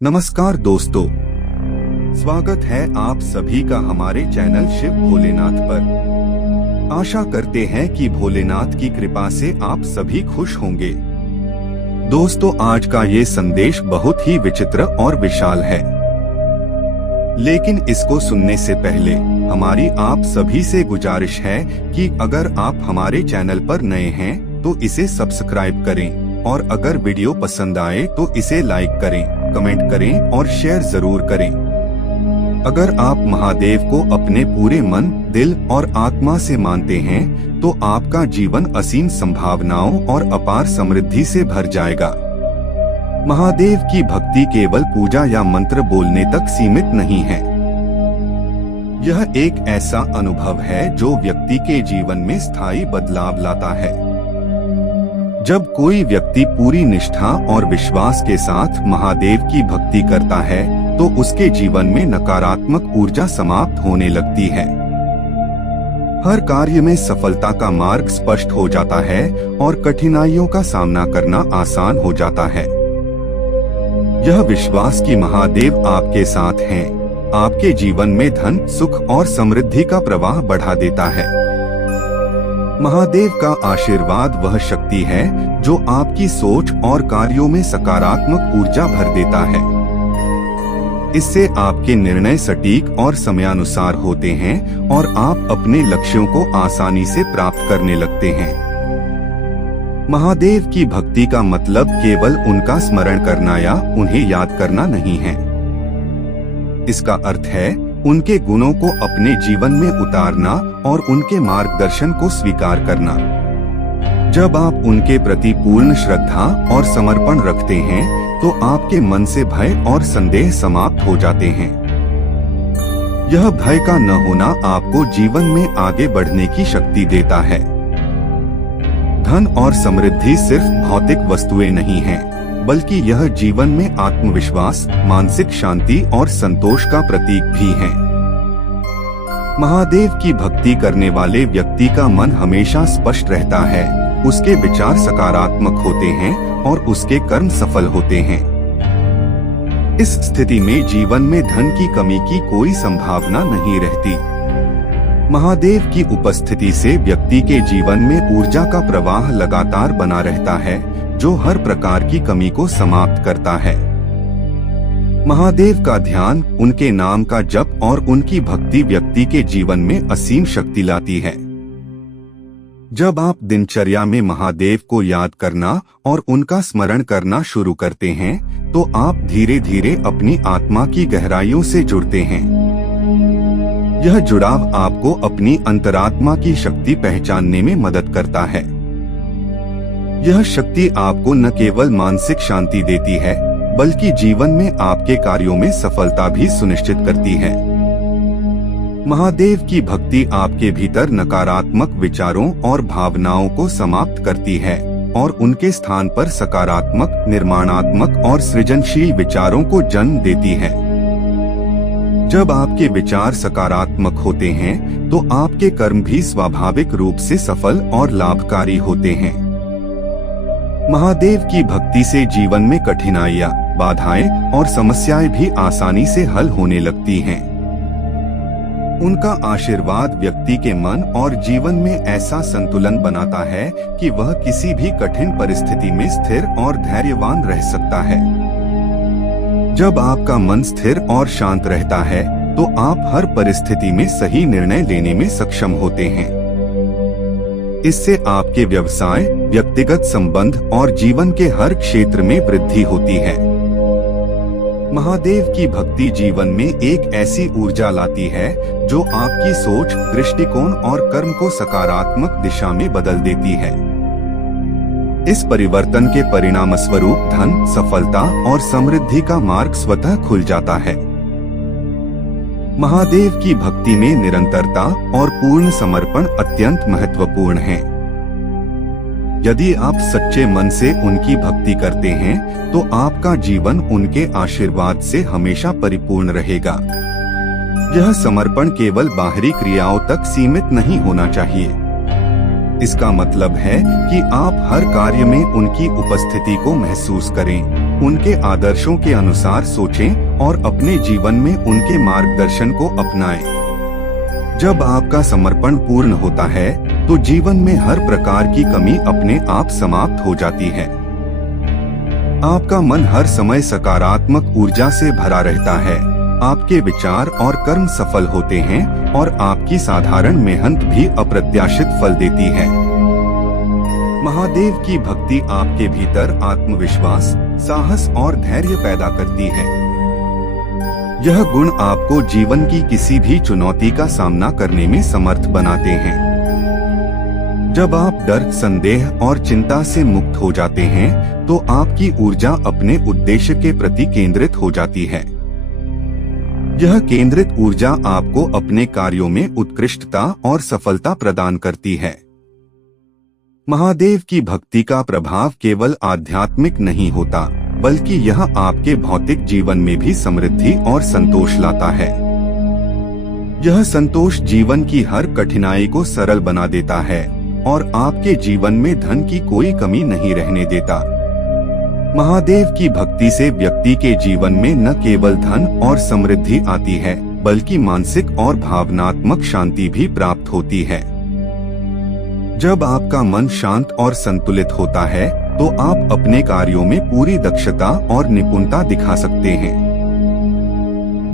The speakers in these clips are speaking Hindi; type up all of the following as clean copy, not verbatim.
नमस्कार दोस्तों, स्वागत है आप सभी का हमारे चैनल शिव भोलेनाथ पर। आशा करते हैं कि भोलेनाथ की कृपा से आप सभी खुश होंगे। दोस्तों, आज का ये संदेश बहुत ही विचित्र और विशाल है, लेकिन इसको सुनने से पहले हमारी आप सभी से गुजारिश है कि अगर आप हमारे चैनल पर नए हैं तो इसे सब्सक्राइब करें और अगर वीडियो पसंद आए तो इसे लाइक करें, कमेंट करें और शेयर जरूर करें। अगर आप महादेव को अपने पूरे मन, दिल और आत्मा से मानते हैं तो आपका जीवन असीम संभावनाओं और अपार समृद्धि से भर जाएगा। महादेव की भक्ति केवल पूजा या मंत्र बोलने तक सीमित नहीं है। यह एक ऐसा अनुभव है जो व्यक्ति के जीवन में स्थायी बदलाव लाता है। जब कोई व्यक्ति पूरी निष्ठा और विश्वास के साथ महादेव की भक्ति करता है तो उसके जीवन में नकारात्मक ऊर्जा समाप्त होने लगती है। हर कार्य में सफलता का मार्ग स्पष्ट हो जाता है और कठिनाइयों का सामना करना आसान हो जाता है। यह विश्वास कि महादेव आपके साथ हैं, आपके जीवन में धन, सुख और समृद्धि का प्रवाह बढ़ा देता है। महादेव का आशीर्वाद वह शक्ति है जो आपकी सोच और कार्यों में सकारात्मक ऊर्जा भर देता है। इससे आपके निर्णय सटीक और समयानुसार होते हैं और आप अपने लक्ष्यों को आसानी से प्राप्त करने लगते हैं। महादेव की भक्ति का मतलब केवल उनका स्मरण करना या उन्हें याद करना नहीं है। इसका अर्थ है उनके गुणों को अपने जीवन में उतारना और उनके मार्गदर्शन को स्वीकार करना। जब आप उनके प्रति पूर्ण श्रद्धा और समर्पण रखते हैं तो आपके मन से भय और संदेह समाप्त हो जाते हैं। यह भय का न होना आपको जीवन में आगे बढ़ने की शक्ति देता है। धन और समृद्धि सिर्फ भौतिक वस्तुएं नहीं हैं, बल्कि यह जीवन में आत्मविश्वास, मानसिक शांति और संतोष का प्रतीक भी है। महादेव की भक्ति करने वाले व्यक्ति का मन हमेशा स्पष्ट रहता है, उसके विचार सकारात्मक होते हैं और उसके कर्म सफल होते हैं। इस स्थिति में जीवन में धन की कमी की कोई संभावना नहीं रहती। महादेव की उपस्थिति से व्यक्ति के जीवन में ऊर्जा का प्रवाह लगातार बना रहता है, जो हर प्रकार की कमी को समाप्त करता है। महादेव का ध्यान, उनके नाम का जप और उनकी भक्ति व्यक्ति के जीवन में असीम शक्ति लाती है। जब आप दिनचर्या में महादेव को याद करना और उनका स्मरण करना शुरू करते हैं तो आप धीरे धीरे अपनी आत्मा की गहराइयों से जुड़ते हैं। यह जुड़ाव आपको अपनी अंतरात्मा की शक्ति पहचानने में मदद करता है। यह शक्ति आपको न केवल मानसिक शांति देती है, बल्कि जीवन में आपके कार्यों में सफलता भी सुनिश्चित करती है। महादेव की भक्ति आपके भीतर नकारात्मक विचारों और भावनाओं को समाप्त करती है और उनके स्थान पर सकारात्मक, निर्माणात्मक और सृजनशील विचारों को जन्म देती है। जब आपके विचार सकारात्मक होते हैं तो आपके कर्म भी स्वाभाविक रूप से सफल और लाभकारी होते हैं। महादेव की भक्ति से जीवन में कठिनाइयाँ, बाधाएं और समस्याएं भी आसानी से हल होने लगती हैं। उनका आशीर्वाद व्यक्ति के मन और जीवन में ऐसा संतुलन बनाता है कि वह किसी भी कठिन परिस्थिति में स्थिर और धैर्यवान रह सकता है। जब आपका मन स्थिर और शांत रहता है तो आप हर परिस्थिति में सही निर्णय लेने में सक्षम होते हैं। इससे आपके व्यवसाय, व्यक्तिगत संबंध और जीवन के हर क्षेत्र में वृद्धि होती है। महादेव की भक्ति जीवन में एक ऐसी ऊर्जा लाती है जो आपकी सोच, दृष्टिकोण और कर्म को सकारात्मक दिशा में बदल देती है। इस परिवर्तन के परिणाम स्वरूप धन, सफलता और समृद्धि का मार्ग स्वतः खुल जाता है। महादेव की भक्ति में निरंतरता और पूर्ण समर्पण अत्यंत महत्वपूर्ण है। यदि आप सच्चे मन से उनकी भक्ति करते हैं तो आपका जीवन उनके आशीर्वाद से हमेशा परिपूर्ण रहेगा। यह समर्पण केवल बाहरी क्रियाओं तक सीमित नहीं होना चाहिए। इसका मतलब है कि आप हर कार्य में उनकी उपस्थिति को महसूस करें, उनके आदर्शों के अनुसार सोचें और अपने जीवन में उनके मार्गदर्शन को अपनाएं। जब आपका समर्पण पूर्ण होता है तो जीवन में हर प्रकार की कमी अपने आप समाप्त हो जाती है। आपका मन हर समय सकारात्मक ऊर्जा से भरा रहता है, आपके विचार और कर्म सफल होते हैं और आपकी साधारण मेहनत भी अप्रत्याशित फल देती है। महादेव की भक्ति आपके भीतर आत्मविश्वास, साहस और धैर्य पैदा करती है। यह गुण आपको जीवन की किसी भी चुनौती का सामना करने में समर्थ बनाते हैं। जब आप डर, संदेह और चिंता से मुक्त हो जाते हैं तो आपकी ऊर्जा अपने उद्देश्य के प्रति केंद्रित हो जाती है। यह केंद्रित ऊर्जा आपको अपने कार्यों में उत्कृष्टता और सफलता प्रदान करती है। महादेव की भक्ति का प्रभाव केवल आध्यात्मिक नहीं होता, बल्कि यह आपके भौतिक जीवन में भी समृद्धि और संतोष लाता है। यह संतोष जीवन की हर कठिनाई को सरल बना देता है और आपके जीवन में धन की कोई कमी नहीं रहने देता। महादेव की भक्ति से व्यक्ति के जीवन में न केवल धन और समृद्धि आती है, बल्कि मानसिक और भावनात्मक शांति भी प्राप्त होती है। जब आपका मन शांत और संतुलित होता है तो आप अपने कार्यों में पूरी दक्षता और निपुणता दिखा सकते हैं।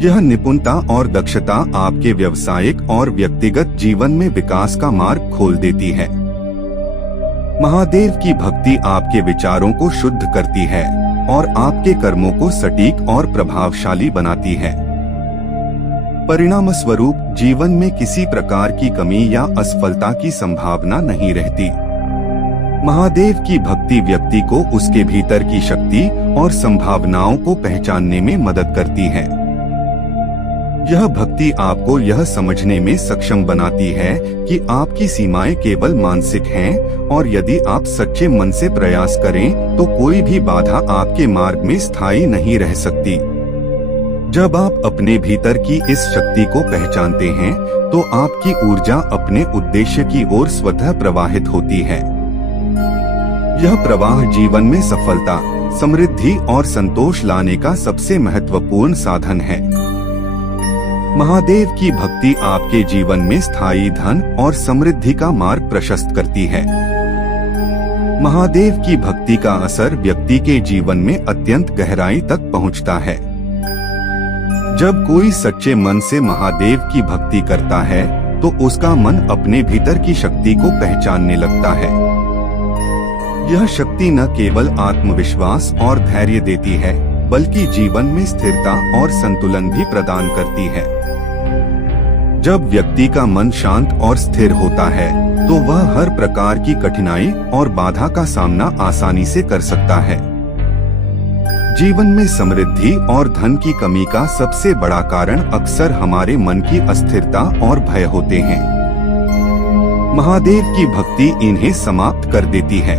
यह निपुणता और दक्षता आपके व्यावसायिक और व्यक्तिगत जीवन में विकास का मार्ग खोल देती है। महादेव की भक्ति आपके विचारों को शुद्ध करती है और आपके कर्मों को सटीक और प्रभावशाली बनाती है। परिणाम स्वरूप जीवन में किसी प्रकार की कमी या असफलता की संभावना नहीं रहती। महादेव की भक्ति व्यक्ति को उसके भीतर की शक्ति और संभावनाओं को पहचानने में मदद करती है। यह भक्ति आपको यह समझने में सक्षम बनाती है कि आपकी सीमाएं केवल मानसिक हैं और यदि आप सच्चे मन से प्रयास करें तो कोई भी बाधा आपके मार्ग में स्थायी नहीं रह सकती। जब आप अपने भीतर की इस शक्ति को पहचानते हैं तो आपकी ऊर्जा अपने उद्देश्य की ओर स्वतः प्रवाहित होती है। यह प्रवाह जीवन में सफलता, समृद्धि और संतोष लाने का सबसे महत्वपूर्ण साधन है। महादेव की भक्ति आपके जीवन में स्थायी धन और समृद्धि का मार्ग प्रशस्त करती है। महादेव की भक्ति का असर व्यक्ति के जीवन में अत्यंत गहराई तक पहुंचता है। जब कोई सच्चे मन से महादेव की भक्ति करता है तो उसका मन अपने भीतर की शक्ति को पहचानने लगता है। यह शक्ति न केवल आत्मविश्वास और धैर्य देती है, बल्कि जीवन में स्थिरता और संतुलन भी प्रदान करती है। जब व्यक्ति का मन शांत और स्थिर होता है तो वह हर प्रकार की कठिनाई और बाधा का सामना आसानी से कर सकता है। जीवन में समृद्धि और धन की कमी का सबसे बड़ा कारण अक्सर हमारे मन की अस्थिरता और भय होते हैं। महादेव की भक्ति इन्हें समाप्त कर देती है।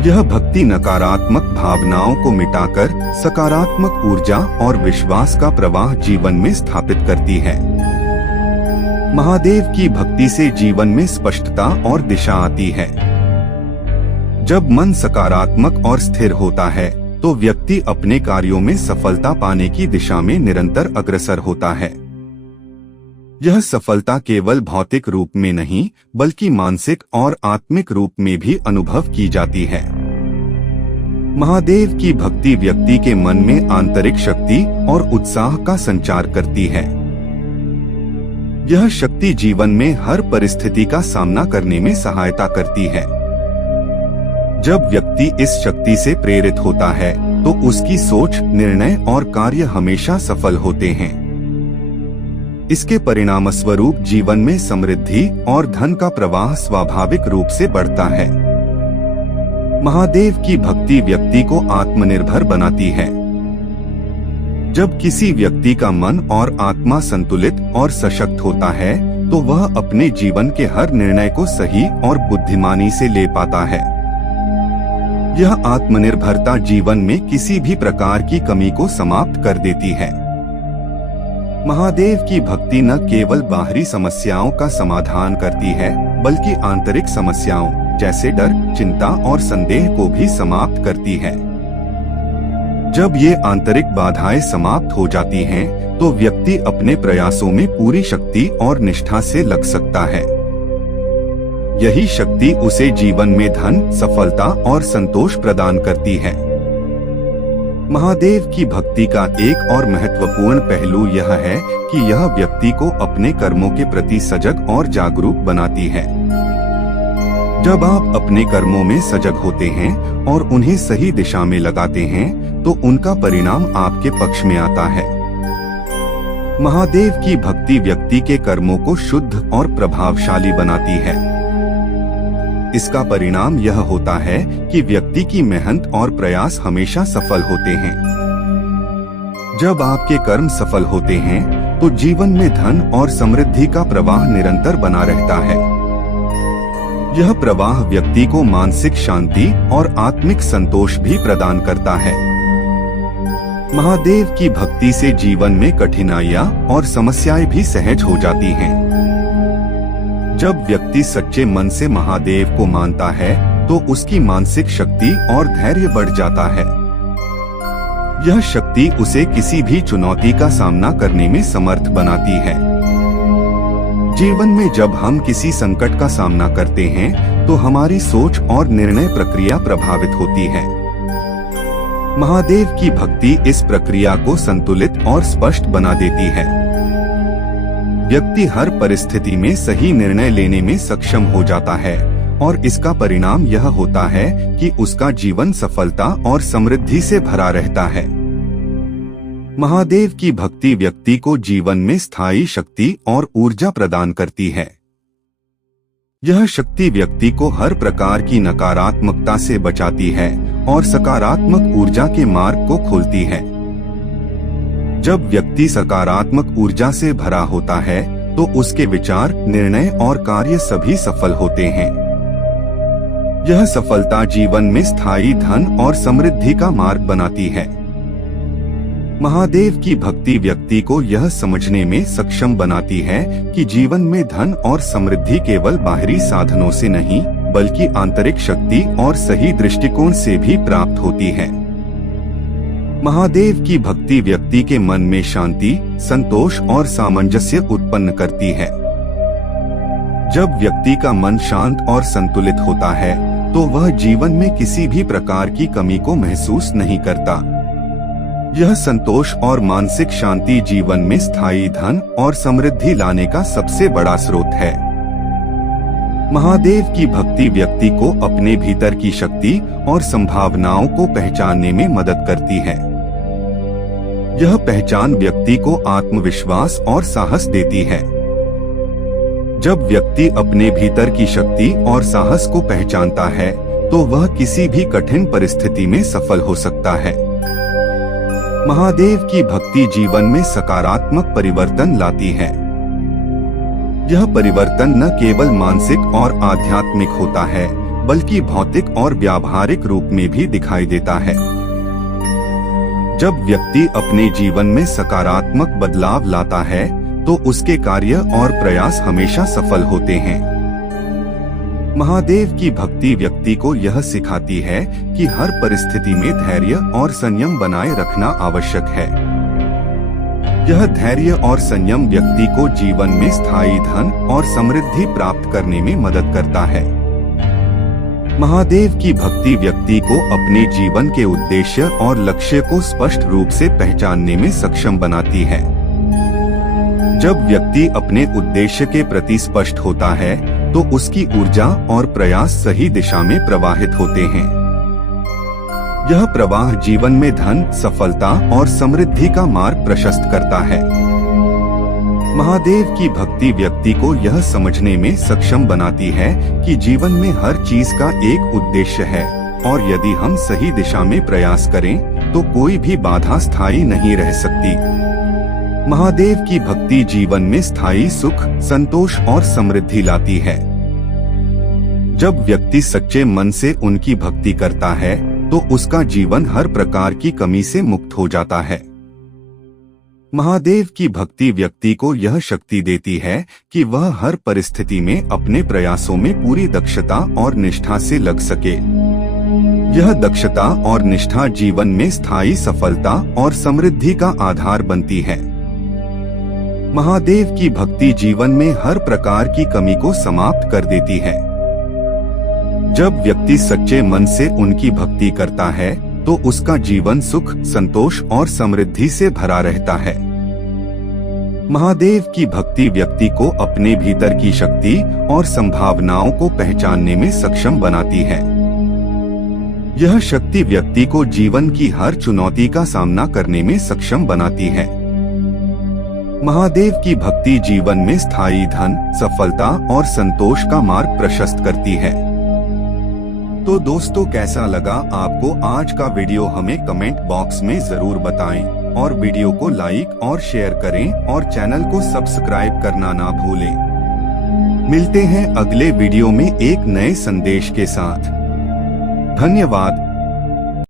यह भक्ति नकारात्मक भावनाओं को मिटाकर सकारात्मक ऊर्जा और विश्वास का प्रवाह जीवन में स्थापित करती है। महादेव की भक्ति से जीवन में स्पष्टता और दिशा आती है। जब मन सकारात्मक और स्थिर होता है तो व्यक्ति अपने कार्यों में सफलता पाने की दिशा में निरंतर अग्रसर होता है। यह सफलता केवल भौतिक रूप में नहीं, बल्कि मानसिक और आत्मिक रूप में भी अनुभव की जाती है। महादेव की भक्ति व्यक्ति के मन में आंतरिक शक्ति और उत्साह का संचार करती है। यह शक्ति जीवन में हर परिस्थिति का सामना करने में सहायता करती है। जब व्यक्ति इस शक्ति से प्रेरित होता है तो उसकी सोच, निर्णय और कार्य हमेशा सफल होते हैं। इसके परिणामस्वरूप जीवन में समृद्धि और धन का प्रवाह स्वाभाविक रूप से बढ़ता है। महादेव की भक्ति व्यक्ति को आत्मनिर्भर बनाती है। जब किसी व्यक्ति का मन और आत्मा संतुलित और सशक्त होता है तो वह अपने जीवन के हर निर्णय को सही और बुद्धिमानी से ले पाता है। यह आत्मनिर्भरता जीवन में किसी भी प्रकार की कमी को समाप्त कर देती है। महादेव की भक्ति न केवल बाहरी समस्याओं का समाधान करती है, बल्कि आंतरिक समस्याओं जैसे डर, चिंता और संदेह को भी समाप्त करती है। जब ये आंतरिक बाधाएं समाप्त हो जाती हैं, तो व्यक्ति अपने प्रयासों में पूरी शक्ति और निष्ठा से लग सकता है। यही शक्ति उसे जीवन में धन, सफलता और संतोष प्रदान करती है। महादेव की भक्ति का एक और महत्वपूर्ण पहलू यह है कि यह व्यक्ति को अपने कर्मों के प्रति सजग और जागरूक बनाती है। जब आप अपने कर्मों में सजग होते हैं और उन्हें सही दिशा में लगाते हैं, तो उनका परिणाम आपके पक्ष में आता है। महादेव की भक्ति व्यक्ति के कर्मों को शुद्ध और प्रभावशाली बनाती है। इसका परिणाम यह होता है कि व्यक्ति की मेहनत और प्रयास हमेशा सफल होते हैं। जब आपके कर्म सफल होते हैं, तो जीवन में धन और समृद्धि का प्रवाह निरंतर बना रहता है। यह प्रवाह व्यक्ति को मानसिक शांति और आत्मिक संतोष भी प्रदान करता है। महादेव की भक्ति से जीवन में कठिनाइयां और समस्याएं भी सहज हो जाती हैं। जब व्यक्ति सच्चे मन से महादेव को मानता है, तो उसकी मानसिक शक्ति और धैर्य बढ़ जाता है। यह शक्ति उसे किसी भी चुनौती का सामना करने में समर्थ बनाती है। जीवन में जब हम किसी संकट का सामना करते हैं, तो हमारी सोच और निर्णय प्रक्रिया प्रभावित होती है। महादेव की भक्ति इस प्रक्रिया को संतुलित और स्पष्ट बना देती है। व्यक्ति हर परिस्थिति में सही निर्णय लेने में सक्षम हो जाता है और इसका परिणाम यह होता है कि उसका जीवन सफलता और समृद्धि से भरा रहता है। महादेव की भक्ति व्यक्ति को जीवन में स्थायी शक्ति और ऊर्जा प्रदान करती है। यह शक्ति व्यक्ति को हर प्रकार की नकारात्मकता से बचाती है और सकारात्मक ऊर्जा के मार्ग को खोलती है। जब व्यक्ति सकारात्मक ऊर्जा से भरा होता है, तो उसके विचार, निर्णय और कार्य सभी सफल होते हैं। यह सफलता जीवन में स्थायी धन और समृद्धि का मार्ग बनाती है। महादेव की भक्ति व्यक्ति को यह समझने में सक्षम बनाती है कि जीवन में धन और समृद्धि केवल बाहरी साधनों से नहीं, बल्कि आंतरिक शक्ति और सही दृष्टिकोण से भी प्राप्त होती है। महादेव की भक्ति व्यक्ति के मन में शांति, संतोष और सामंजस्य उत्पन्न करती है। जब व्यक्ति का मन शांत और संतुलित होता है, तो वह जीवन में किसी भी प्रकार की कमी को महसूस नहीं करता। यह संतोष और मानसिक शांति जीवन में स्थायी धन और समृद्धि लाने का सबसे बड़ा स्रोत है। महादेव की भक्ति व्यक्ति को अपने भीतर की शक्ति और संभावनाओं को पहचानने में मदद करती है। यह पहचान व्यक्ति को आत्मविश्वास और साहस देती है। जब व्यक्ति अपने भीतर की शक्ति और साहस को पहचानता है, तो वह किसी भी कठिन परिस्थिति में सफल हो सकता है। महादेव की भक्ति जीवन में सकारात्मक परिवर्तन लाती है। यह परिवर्तन न केवल मानसिक और आध्यात्मिक होता है, बल्कि भौतिक और व्यावहारिक रूप में भी दिखाई देता है। जब व्यक्ति अपने जीवन में सकारात्मक बदलाव लाता है, तो उसके कार्य और प्रयास हमेशा सफल होते हैं। महादेव की भक्ति व्यक्ति को यह सिखाती है कि हर परिस्थिति में धैर्य और संयम बनाए रखना आवश्यक है। यह धैर्य और संयम व्यक्ति को जीवन में स्थायी धन और समृद्धि प्राप्त करने में मदद करता है। महादेव की भक्ति व्यक्ति को अपने जीवन के उद्देश्य और लक्ष्य को स्पष्ट रूप से पहचानने में सक्षम बनाती है। जब व्यक्ति अपने उद्देश्य के प्रति स्पष्ट होता है, तो उसकी ऊर्जा और प्रयास सही दिशा में प्रवाहित होते हैं। यह प्रवाह जीवन में धन, सफलता और समृद्धि का मार्ग प्रशस्त करता है। महादेव की भक्ति व्यक्ति को यह समझने में सक्षम बनाती है कि जीवन में हर चीज का एक उद्देश्य है और यदि हम सही दिशा में प्रयास करें, तो कोई भी बाधा स्थायी नहीं रह सकती। महादेव की भक्ति जीवन में स्थायी सुख, संतोष और समृद्धि लाती है। जब व्यक्ति सच्चे मन से उनकी भक्ति करता है, तो उसका जीवन हर प्रकार की कमी से मुक्त हो जाता है। महादेव की भक्ति व्यक्ति को यह शक्ति देती है कि वह हर परिस्थिति में अपने प्रयासों में पूरी दक्षता और निष्ठा से लग सके। यह दक्षता और निष्ठा जीवन में स्थायी सफलता और समृद्धि का आधार बनती है। महादेव की भक्ति जीवन में हर प्रकार की कमी को समाप्त कर देती है। जब व्यक्ति सच्चे मन से उनकी भक्ति करता है तो उसका जीवन सुख, संतोष और समृद्धि से भरा रहता है। महादेव की भक्ति व्यक्ति को अपने भीतर की शक्ति और संभावनाओं को पहचानने में सक्षम बनाती है। यह शक्ति व्यक्ति को जीवन की हर चुनौती का सामना करने में सक्षम बनाती है। महादेव की भक्ति जीवन में स्थायी धन, सफलता और संतोष का मार्ग प्रशस्त करती है। तो दोस्तों, कैसा लगा आपको आज का वीडियो? हमें कमेंट बॉक्स में जरूर बताएं और वीडियो को लाइक और शेयर करें और चैनल को सब्सक्राइब करना ना भूलें। मिलते हैं अगले वीडियो में एक नए संदेश के साथ। धन्यवाद।